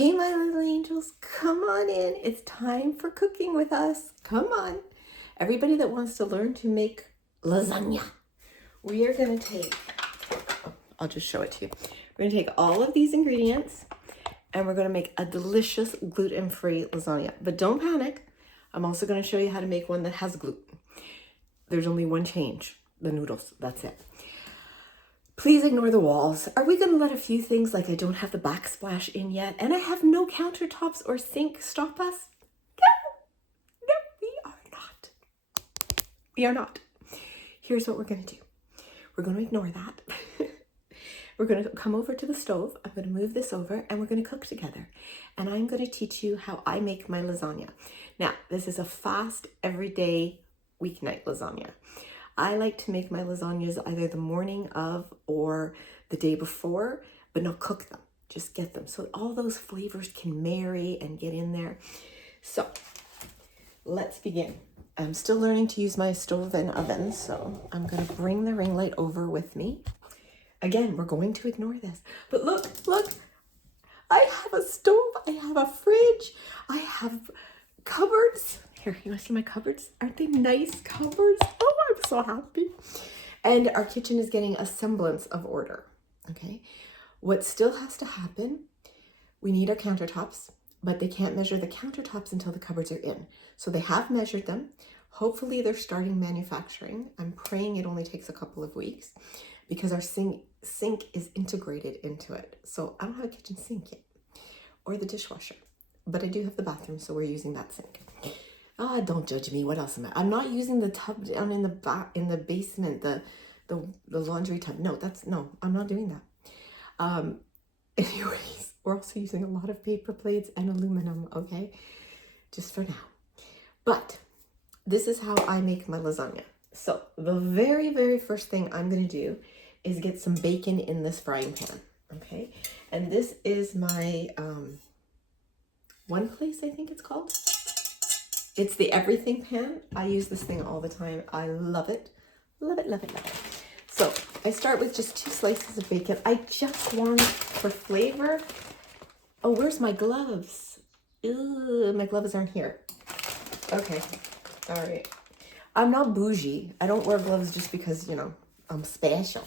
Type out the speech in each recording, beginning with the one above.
Hey, my little angels, come on in. It's time for cooking with us. Come on. Everybody that wants to learn to make lasagna, we are going to take, I'll just show it to you. We're going to take all of these ingredients and we're going to make a delicious gluten-free lasagna. But don't panic. I'm also going to show you how to make one that has gluten. There's only one change, the noodles. That's it. Please ignore the walls. Are we going to let a few things like I don't have the backsplash in yet and I have no countertops or sink stop us? No, we are not. We are not. Here's what we're going to do. We're going to ignore that. We're going to come over to the stove. I'm going to move this over and we're going to cook together. And I'm going to teach you how I make my lasagna. Now, this is a fast, everyday, weeknight lasagna. I like to make my lasagnas either the morning of or the day before, but not cook them, just get them. So all those flavors can marry and get in there. So let's begin. I'm still learning to use my stove and oven, so I'm gonna bring the ring light over with me. Again, we're going to ignore this, but look, I have a stove, I have a fridge, I have cupboards. Here, you want to see my cupboards? Aren't they nice cupboards? Oh, I'm so happy. And our kitchen is getting a semblance of order, okay? What still has to happen, we need our countertops, but they can't measure the countertops until the cupboards are in. So they have measured them. Hopefully they're starting manufacturing. I'm praying it only takes a couple of weeks because our sink is integrated into it. So I don't have a kitchen sink yet or the dishwasher, but I do have the bathroom, so we're using that sink. Oh, don't judge me. What else am I? I'm not using the tub down in the basement, the laundry tub. No, I'm not doing that. Anyways, we're also using a lot of paper plates and aluminum, okay? Just for now. But this is how I make my lasagna. So the very, very first thing I'm going to do is get some bacon in this frying pan, okay? And this is my One Place, I think it's called. It's the everything pan. I use this thing all the time. I love it. Love it, love it, love it. So I start with just 2 slices of bacon. I just want for flavor. Oh, where's my gloves? Ew, my gloves aren't here. Okay, all right. I'm not bougie. I don't wear gloves just because, you know, I'm special.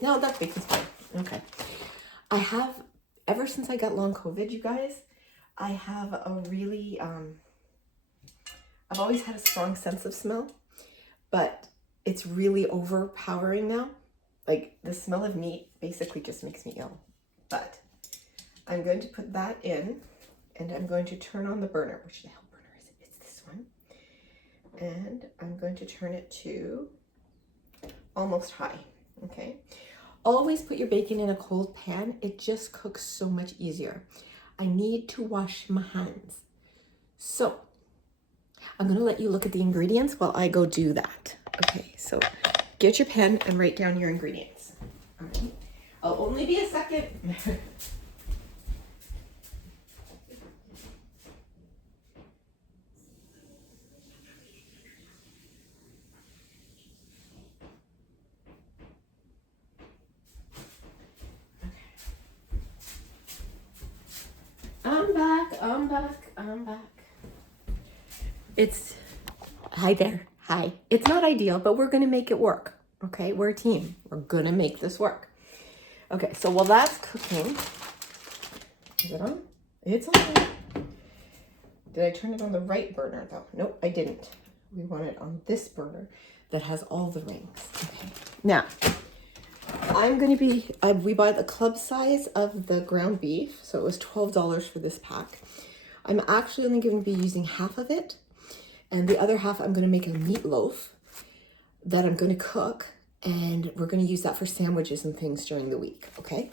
No, that bacon's fine. Okay. I have, ever since I got long COVID, you guys, I have a really, I've always had a strong sense of smell, but it's really overpowering now. Like the smell of meat basically just makes me ill. But I'm going to put that in and I'm going to turn on the burner. Which the hell burner is it? It's this one. And I'm going to turn it to almost high, okay? Always put your bacon in a cold pan. It just cooks so much easier. I need to wash my hands. So I'm going to let you look at the ingredients while I go do that. Okay, so get your pen and write down your ingredients. All right. I'll only be a second. I'm back. It's, hi there, hi. It's not ideal, but we're gonna make it work, okay? We're a team, we're gonna make this work. Okay, so while that's cooking, is it on? It's on. Did I turn it on the right burner though? Nope, I didn't. We want it on this burner that has all the rings. Okay, now, I'm going to be, we bought the club size of the ground beef, so it was $12 for this pack. I'm actually only going to be using half of it, and the other half I'm going to make a meatloaf that I'm going to cook, and we're going to use that for sandwiches and things during the week, okay?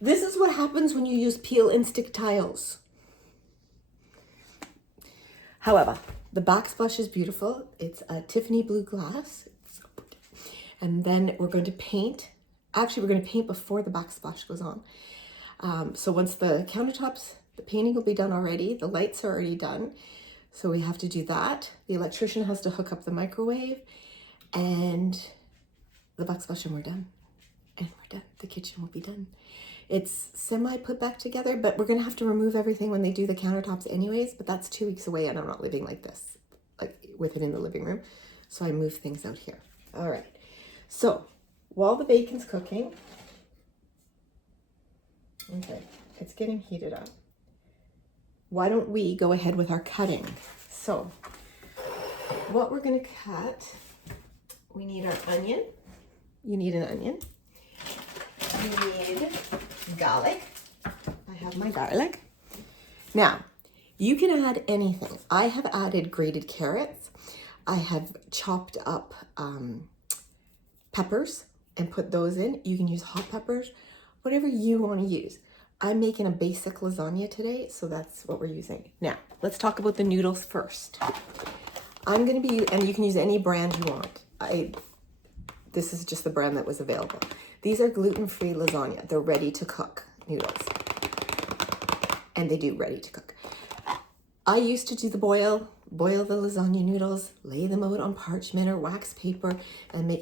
This is what happens when you use peel and stick tiles. However, the backsplash is beautiful. It's a Tiffany blue glass. And then we're going to paint. Actually, we're going to paint before the backsplash goes on. So once the countertops The painting will be done already. The lights are already done. So we have to do that. The electrician has to hook up the microwave and the backsplash, and we're done. And we're done. The kitchen will be done. It's semi put back together, but we're gonna have to remove everything when they do the countertops anyways, but that's 2 weeks away and I'm not living like this, like with it in the living room. So I move things out here. All right. So while the bacon's cooking, okay, it's getting heated up. Why don't we go ahead with our cutting? So what we're gonna cut, we need our onion. You need an onion. You need garlic. I have my garlic. Now, you can add anything. I have added grated carrots. I have chopped up peppers and put those in. You can use hot peppers, whatever you want to use. I'm making a basic lasagna today, so that's what we're using. Now, let's talk about the noodles first. I'm going to be, and you can use any brand you want. This is just the brand that was available. These are gluten-free lasagna. They're ready to cook noodles. And they do ready to cook. I used to do the boil the lasagna noodles, lay them out on parchment or wax paper, and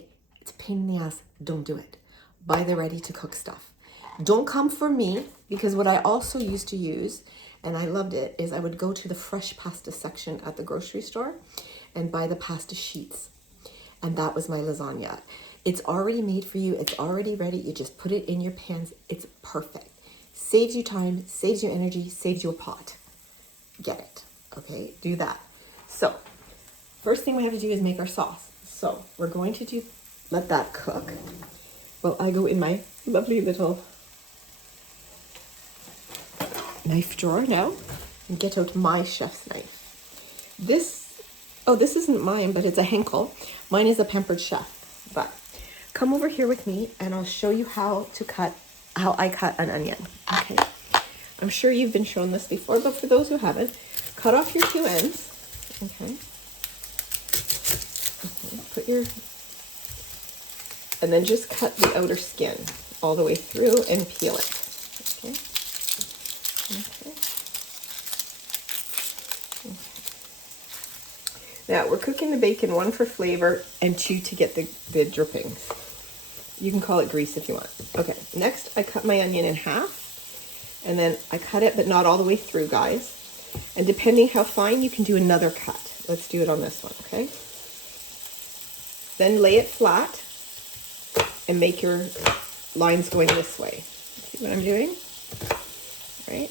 it's a pain in the ass. Don't do it. Buy the ready to cook stuff. Don't come for me, because what I also used to use, and I loved it, is I would go to the fresh pasta section at the grocery store and buy the pasta sheets. And that was my lasagna. It's already made for you. It's already ready. You just put it in your pans. It's perfect. Saves you time, saves you energy, saves you a pot. Get it, okay? Do that. So, first thing we have to do is make our sauce. So, we're going to let that cook. Well, I go in my lovely little knife drawer now and get out my chef's knife. This isn't mine, but it's a Henkel. Mine is a Pampered Chef. But come over here with me and I'll show you how I cut an onion. Okay. I'm sure you've been shown this before, but for those who haven't, cut off your two ends. Okay. And then just cut the outer skin all the way through and peel it. Okay. Okay. Now, we're cooking the bacon, 1 for flavor and 2 to get the drippings. You can call it grease if you want. Okay, next I cut my onion in half, and then I cut it, but not all the way through, guys. And depending how fine, you can do another cut. Let's do it on this one, okay? Then lay it flat and make your lines going this way. See what I'm doing? Right?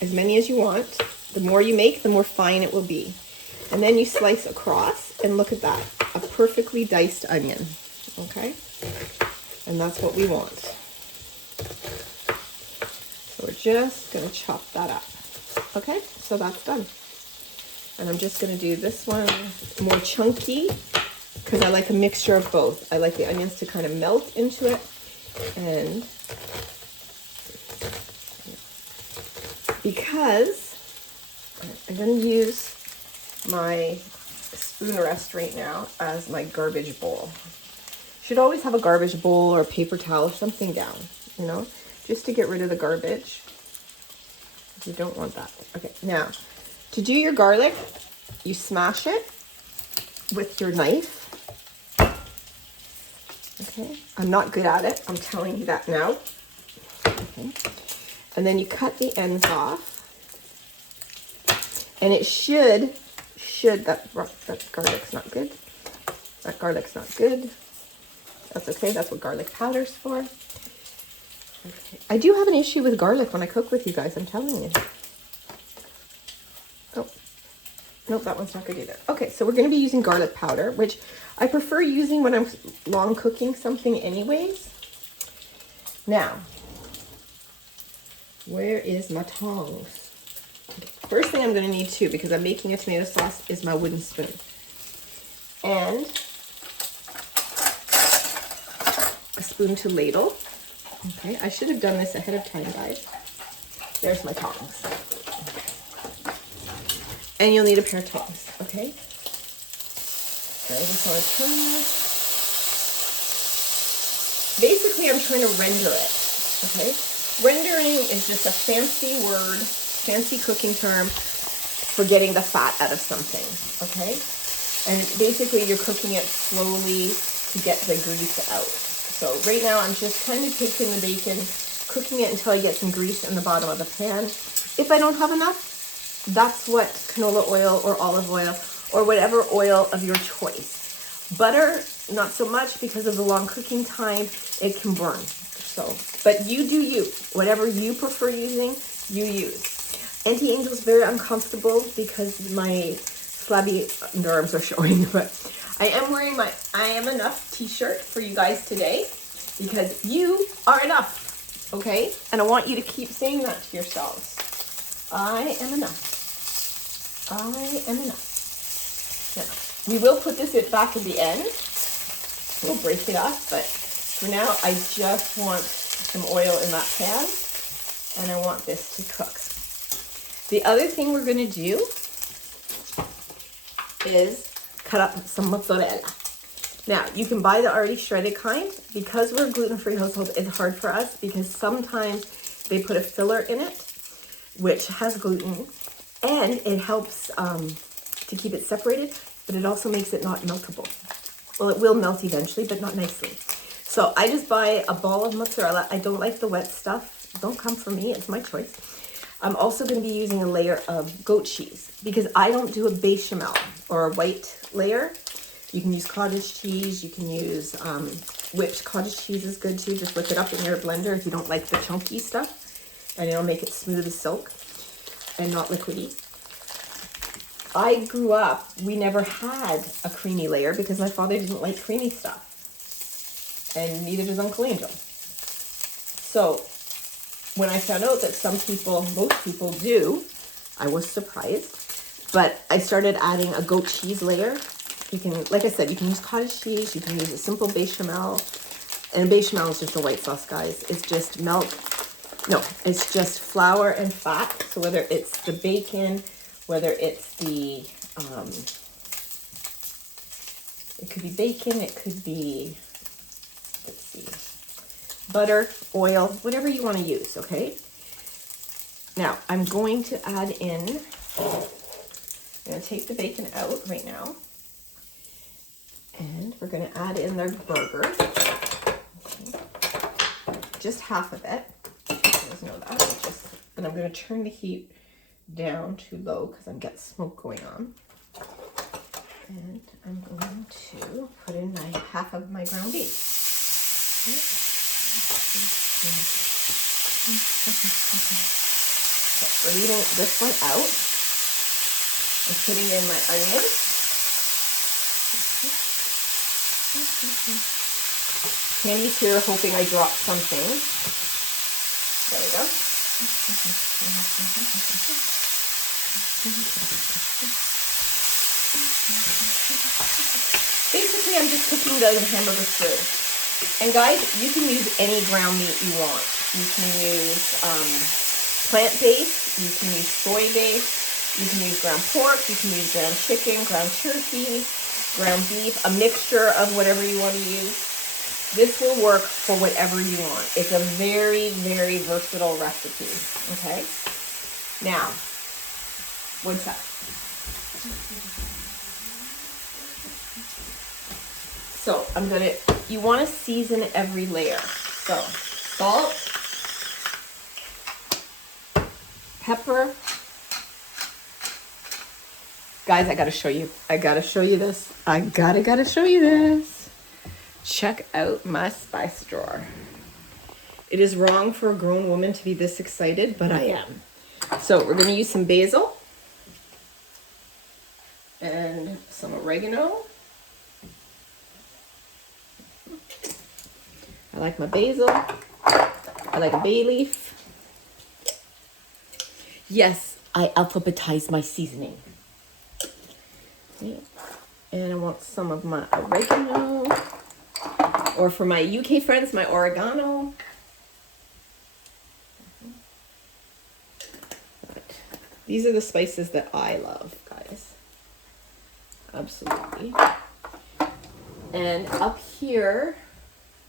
As many as you want. The more you make, the more fine it will be. And then you slice across, and look at that, a perfectly diced onion, okay? And that's what we want. So we're just gonna chop that up, okay? So that's done. And I'm just gonna do this one more chunky, because I like a mixture of both. I like the onions to kind of melt into it, and because I'm gonna use my spoon rest right now as my garbage bowl. Should always have a garbage bowl or a paper towel or something down, you know, just to get rid of the garbage. You don't want that. Okay, now to do your garlic, you smash it with your knife. Okay, I'm not good at it, I'm telling you that now. Okay, and then you cut the ends off, and it should that garlic's not good. That garlic's not good. That's okay. That's what garlic powder's for. Okay. I do have an issue with garlic when I cook with you guys. I'm telling you. Oh, nope, that one's not good either. Okay, so we're going to be using garlic powder, which I prefer using when I'm long cooking something anyways. Now, where is my tongs? First thing I'm going to need too, because I'm making a tomato sauce, is my wooden spoon. And a spoon to ladle. Okay, I should have done this ahead of time, guys. There's my tongs. And you'll need a pair of tongs, okay? So I just want to turn this. Basically, I'm trying to render it, okay? Rendering is just a fancy fancy cooking term for getting the fat out of something, okay? And basically you're cooking it slowly to get the grease out. So right now I'm just kind of taking the bacon, cooking it until I get some grease in the bottom of the pan. If I don't have enough, that's what canola oil or olive oil or whatever oil of your choice. Butter, not so much because of the long cooking time, it can burn. So, but you do you. Whatever you prefer using, you use. Auntie Angel's very uncomfortable because my flabby underarms are showing, but I am wearing my I Am Enough t-shirt for you guys today because you are enough, okay? And I want you to keep saying that to yourselves. I am enough. I am enough. Now, we will put this back at the end. We'll break it up, but for now, I just want some oil in that pan, and I want this to cook. The other thing we're going to do is cut up some mozzarella. Now, you can buy the already shredded kind. Because we're a gluten-free household, it's hard for us because sometimes they put a filler in it, which has gluten, and it helps to keep it separated, but it also makes it not meltable. Well, it will melt eventually, but not nicely. So I just buy a ball of mozzarella. I don't like the wet stuff. Don't come for me. It's my choice. I'm also going to be using a layer of goat cheese because I don't do a bechamel or a white layer. You can use cottage cheese. You can use whipped cottage cheese is good too. Just whip it up in your blender if you don't like the chunky stuff. And it'll make it smooth as silk and not liquidy. I grew up, we never had a creamy layer because my father didn't like creamy stuff. And neither does Uncle Angel. So when I found out that some people, most people do, I was surprised. But I started adding a goat cheese layer. You can, like I said, you can use cottage cheese, you can use a simple bechamel. And bechamel is just a white sauce, guys. It's just milk. No, it's just flour and fat. So whether it's the bacon, whether it's the, it could be bacon, it could be, let's see, butter, oil, whatever you want to use, okay? Now, I'm going to add in, I'm going to take the bacon out right now, and we're going to add in their burger, okay. Just half of it, you guys know that, and I'm going to turn the heat down to low because I'm getting smoke going on. And I'm going to put in my half of my ground beef. Okay. So we're leaving this one out. I'm putting in my onions. Candy's here hoping I drop something. There we go. Basically, I'm just cooking the hamburger through. And guys, you can use any ground meat you want. You can use plant-based, you can use soy-based, you can use ground pork, you can use ground chicken, ground turkey, ground beef, a mixture of whatever you want to use. This will work for whatever you want. It's a very, very versatile recipe, okay? Now, what's that? So I'm gonna, you wanna season every layer. So salt, pepper. Guys, I gotta show you. I gotta show you this. I gotta show you this. Check out my spice drawer. It is wrong for a grown woman to be this excited, but I am. So we're gonna use some basil and some oregano. I like my basil. I like a bay leaf. Yes, I alphabetize my seasoning. Okay. And I want some of my oregano. Or for my UK friends, my oregano. But these are the spices that I love, guys. Absolutely. And up here,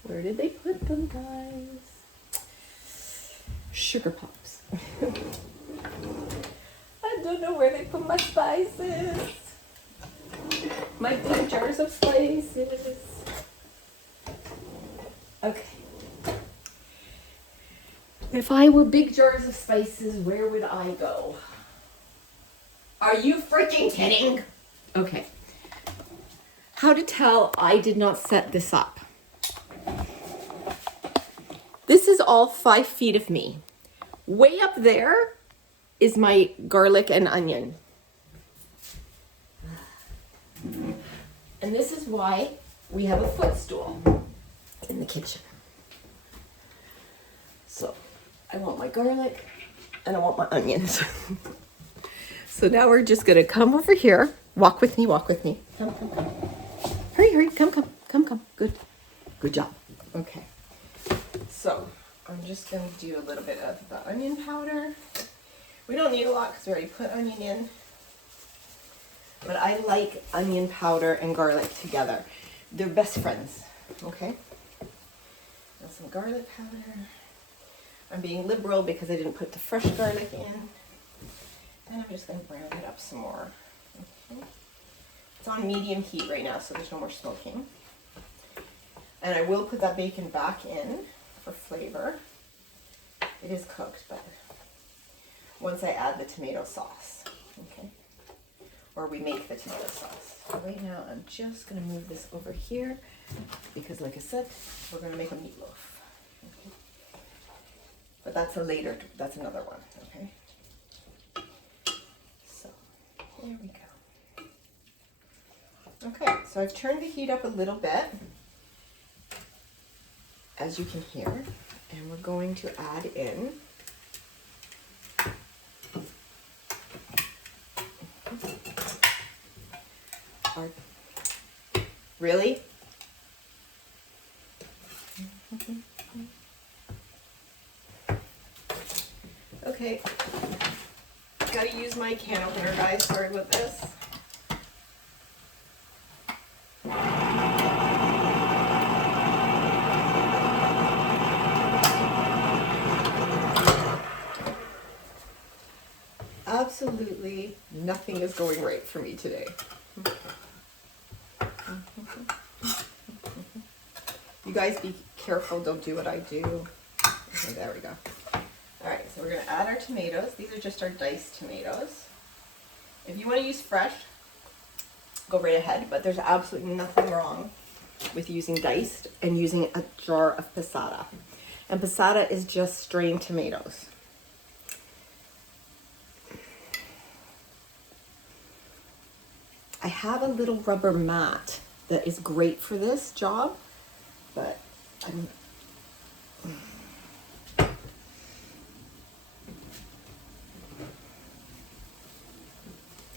where did they put them, guys? Sugar pops. don't know where they put my spices. My big jars of spices. Okay. If I were big jars of spices, where would I go? Are you freaking kidding? Okay. How to tell I did not set this up. This is all 5 feet of me. Way up there is my garlic and onion. And this is why we have a footstool in the kitchen. So I want my garlic and I want my onions. So now we're just gonna come over here. Walk with me, walk with me. Come, come, come. Hurry, hurry, come, come, come, come. Good, good job. Okay. So I'm just gonna do a little bit of the onion powder. We don't need a lot because we already put onion in. But I like onion powder and garlic together. They're best friends, okay? Now some garlic powder. I'm being liberal because I didn't put the fresh garlic in. And I'm just gonna brown it up some more. Okay. It's on medium heat right now, so there's no more smoking. And I will put that bacon back in for flavor. It is cooked, but once I add the tomato sauce, okay? Or we make the tomato sauce. So right now, I'm just gonna move this over here because like I said, we're gonna make a meatloaf. Okay? But that's that's another one, okay? So, there we go. Okay, so I've turned the heat up a little bit, as you can hear, and we're going to add in our, really? Okay, gotta use my can opener, guys, sorry about this. Absolutely nothing is going right for me today. You guys be careful, don't do what I do. Okay, there we go. All right, so we're gonna add our tomatoes. These are just our diced tomatoes. If you wanna use fresh, go right ahead, but there's absolutely nothing wrong with using diced and using a jar of passata. And passata is just strained tomatoes. I have a little rubber mat that is great for this job, but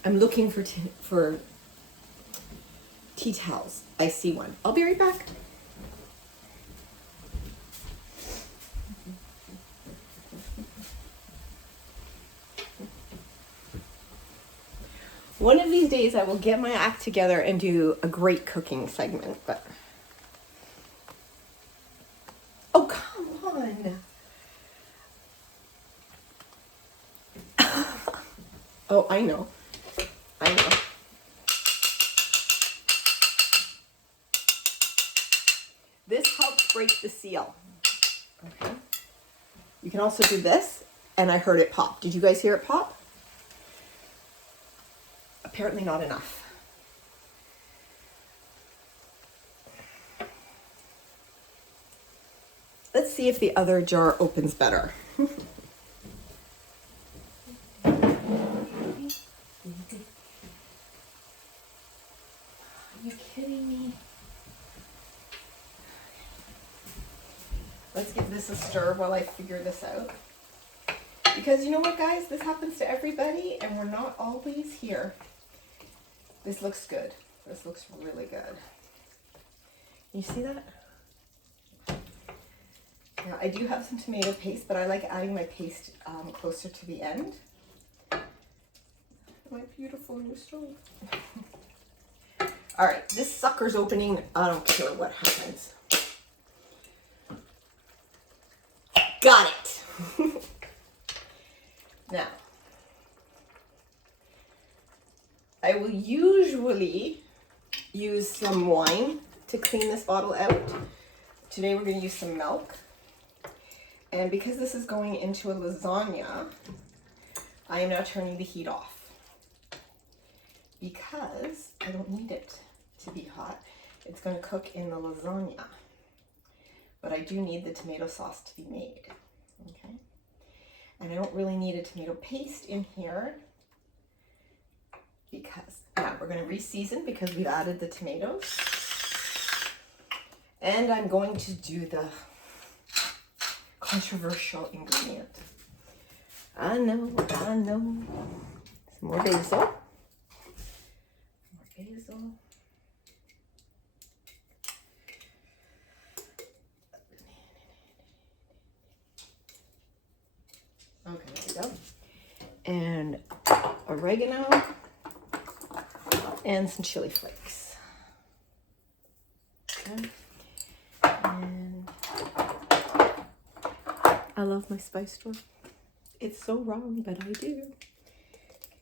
I'm looking for tea towels. I see one. I'll be right back. One of these days I will get my act together and do a great cooking segment, but oh, come on. Oh, I know. I know. This helps break the seal. Okay. You can also do this, and I heard it pop. Did you guys hear it pop? Apparently not enough. Let's see if the other jar opens better. Are you kidding me? Let's give this a stir while I figure this out. Because you know what, guys? This happens to everybody, and we're not always here. This looks good. This looks really good. You see that? Now, I do have some tomato paste, but I like adding my paste closer to the end. My beautiful new stove. All right, this sucker's opening. I don't care what happens. Got it. Now, I will usually use some wine to clean this bottle out. Today we're going to use some milk. And because this is going into a lasagna, I am now turning the heat off because I don't need it to be hot. It's going to cook in the lasagna, but I do need the tomato sauce to be made, okay? And I don't really need a tomato paste in here because now we're going to re-season because we've added the tomatoes. And I'm going to do the controversial ingredient. I know. Some more basil. Okay, there we go. And oregano and some chili flakes. Okay. And I love my spice store. It's so wrong, but I do.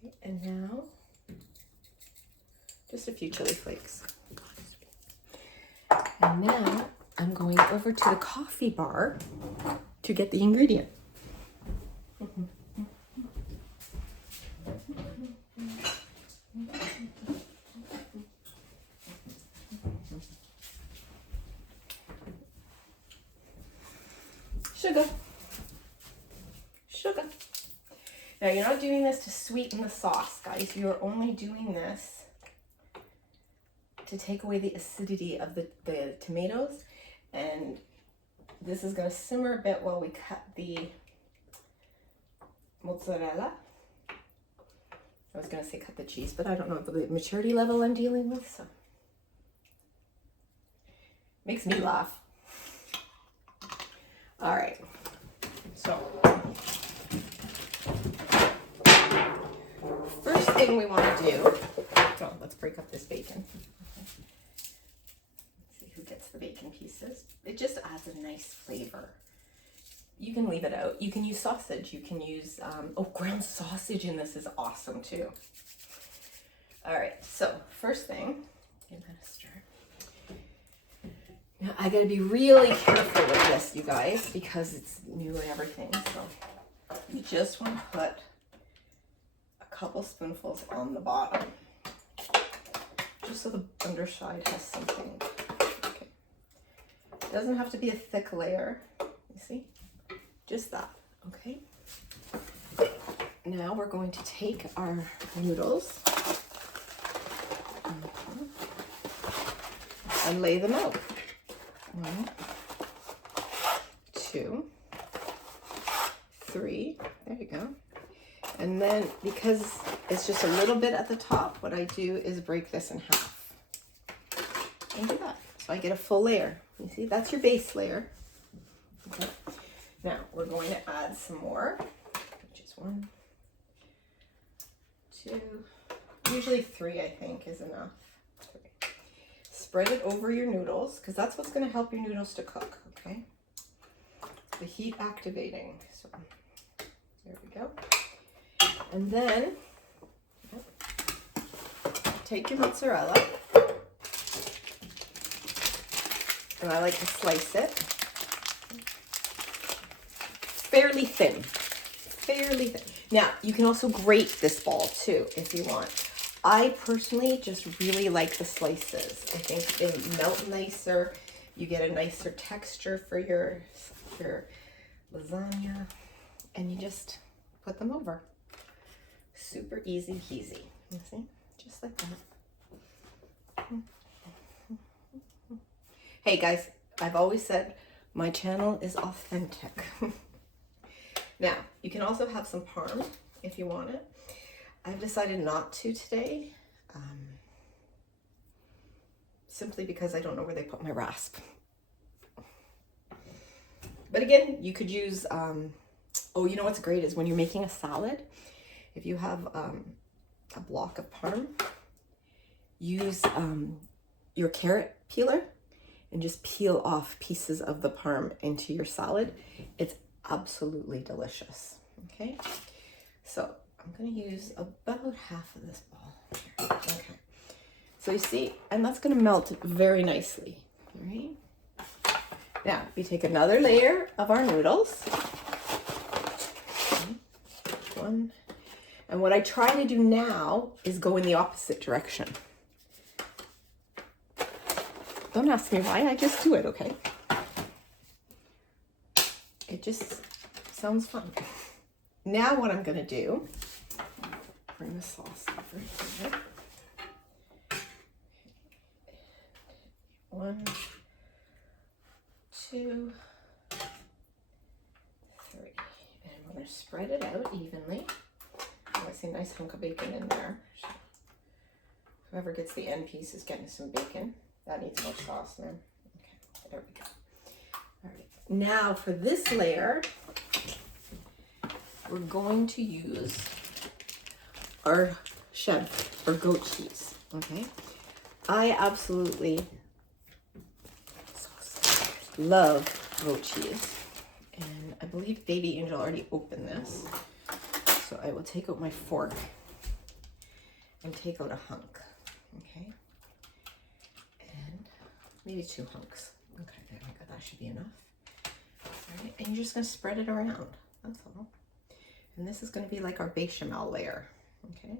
Okay, and now just a few chili flakes. And now I'm going over to the coffee bar to get the ingredient. Sugar. Now you're not doing this to sweeten the sauce, guys. You are only doing this to take away the acidity of the tomatoes. And this is going to simmer a bit while we cut the mozzarella. I was going to say cut the cheese, but I don't know the maturity level I'm dealing with, so makes me laugh. All right, so first thing we want to do, oh, let's break up this bacon. Let's see who gets the bacon pieces. It just adds a nice flavor. You can leave it out. You can use sausage. You can use, ground sausage in this is awesome too. All right, so first thing, give that a stir. Now I gotta be really careful with this, you guys, because it's new and everything. So you just want to put a couple spoonfuls on the bottom, just so the underside has something. Okay. It doesn't have to be a thick layer. You see? Just that, okay? Now we're going to take our noodles and lay them out. 1, 2, 3, there you go. And then because it's just a little bit at the top, what I do is break this in half. And do that. So I get a full layer. You see, that's your base layer. Okay. Now we're going to add some more, which is 1, 2, usually 3 I think is enough. 3. Spread it over your noodles because that's what's going to help your noodles to cook, okay? The heat activating. So there we go. And then take your mozzarella, and I like to slice it fairly thin. Now, you can also grate this ball too if you want. I personally just really like the slices. I think they melt nicer. You get a nicer texture for your lasagna, and you just put them over. Super easy peasy. You see? Just like that. Hey guys, I've always said my channel is authentic. Now, you can also have some parm if you want it. I've decided not to today, simply because I don't know where they put my rasp. But again, you could use, oh, you know what's great is when you're making a salad, if you have a block of parm, use your carrot peeler and just peel off pieces of the parm into your salad. It's absolutely delicious. Okay, so I'm going to use about half of this ball here. Okay. So you see, and that's going to melt very nicely, right? Now, we take another layer of our noodles. Okay. One. And what I try to do now is go in the opposite direction. Don't ask me why, I just do it, okay? It just sounds fun. Now what I'm gonna do, bring the sauce over here. 1, 2, 3. And we're gonna spread it out evenly. Oh, I see a nice hunk of bacon in there. Whoever gets the end piece is getting some bacon. That needs more sauce then. Okay, there we go. All right. Now for this layer, we're going to use our cheddar or goat cheese. Okay. I absolutely love goat cheese. And I believe baby Angel already opened this. So I will take out my fork and take out a hunk. Okay. Maybe 2 hunks. Okay, there we go. That should be enough. All right, and you're just going to spread it around. That's all. And this is going to be like our bechamel layer. Okay.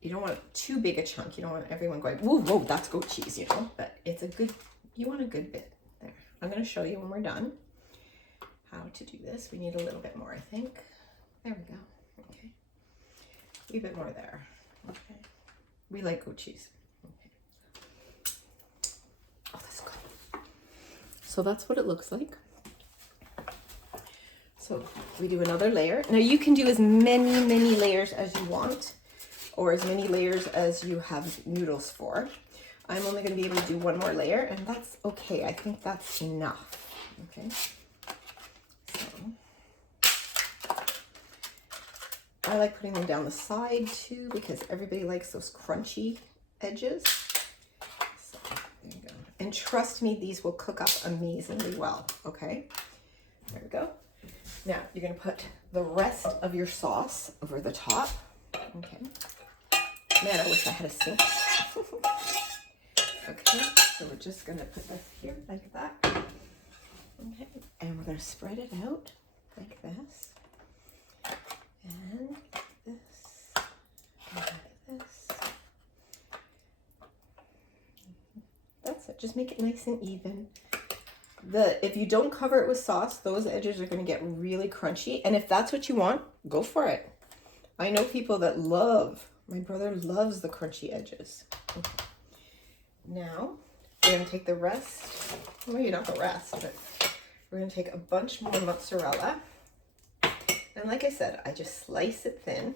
You don't want too big a chunk. You don't want everyone going, whoa, whoa, that's goat cheese, you know. But it's a good, you want a good bit there. I'm going to show you when we're done how to do this. We need a little bit more, I think. There we go. Okay. A bit more there. Okay. We like goat cheese. So that's what it looks like. So we do another layer. Now you can do as many layers as you want, or as many layers as you have noodles for. I'm only going to be able to do 1 more layer, and that's okay. I think that's enough. Okay. So I like putting them down the side too, because everybody likes those crunchy edges. And trust me, these will cook up amazingly well, okay? There we go. Now, you're gonna put the rest of your sauce over the top, okay? Man, I wish I had a sink. Okay, so we're just gonna put this here like that. Okay, and we're gonna spread it out like this. And this, and this. That's it. Just make it nice and even. If you don't cover it with sauce, those edges are going to get really crunchy. And if that's what you want, go for it. I know people that my brother loves the crunchy edges. Okay. Now, we're going to take the rest, well, maybe not the rest, but we're going to take a bunch more mozzarella. And like I said, I just slice it thin.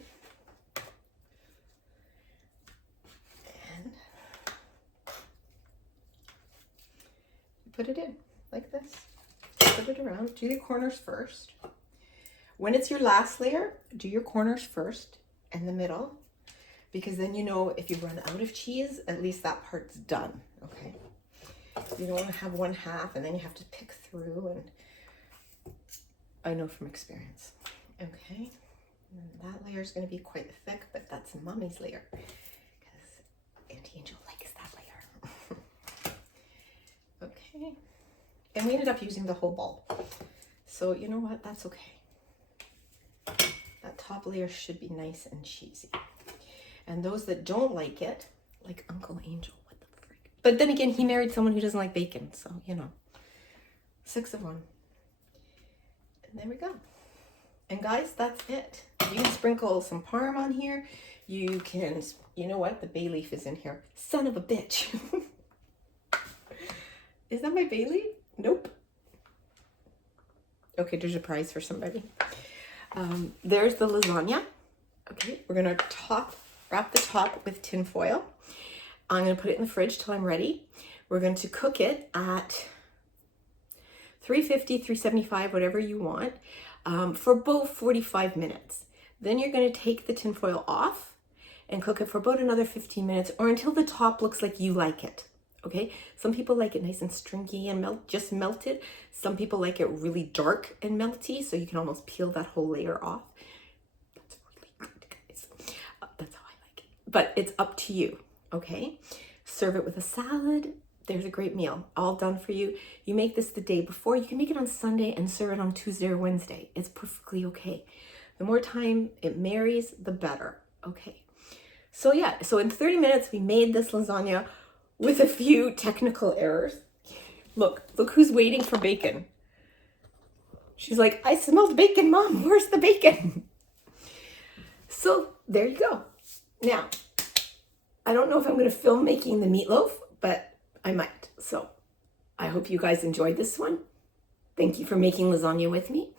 Put it in like this. Put it around. Do the corners first. When it's your last layer, do your corners first and the middle, because then you know if you run out of cheese, at least that part's done. Okay. You don't want to have 1/2 and then you have to pick through, and I know from experience. Okay. And that layer is going to be quite thick, but that's Mommy's layer because Auntie Angel likes that layer. Okay, and we ended up using the whole bowl. So you know what, that's okay. That top layer should be nice and cheesy. And those that don't like it, like Uncle Angel, what the freak. But then again, he married someone who doesn't like bacon, so you know, 6 of 1. And there we go. And guys, that's it. You can sprinkle some parm on here. You can, you know what, the bay leaf is in here. Son of a bitch. Is that my bay leaf? Nope. Okay, there's a prize for somebody. There's the lasagna. Okay, we're gonna wrap the top with tin foil. I'm gonna put it in the fridge till I'm ready. We're going to cook it at 350, 375, whatever you want, for about 45 minutes. Then you're gonna take the tin foil off and cook it for about another 15 minutes, or until the top looks like you like it. Okay, some people like it nice and stringy and just melted. Some people like it really dark and melty, so you can almost peel that whole layer off. That's really good, guys. That's how I like it. but it's up to you, okay? Serve it with a salad. There's a great meal, all done for you. You make this the day before. You can make it on Sunday and serve it on Tuesday or Wednesday. It's perfectly okay. The more time it marries, the better, okay? So yeah, so in 30 minutes, we made this lasagna with a few technical errors. Look who's waiting for bacon. She's like, I smelled bacon, Mom, where's the bacon? So there you go. Now, I don't know if I'm going to film making the meatloaf, but I might. So I hope you guys enjoyed this one. Thank you for making lasagna with me.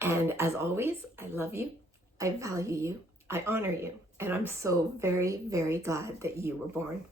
And as always, I love you. I value you. I honor you. And I'm so very, very glad that you were born.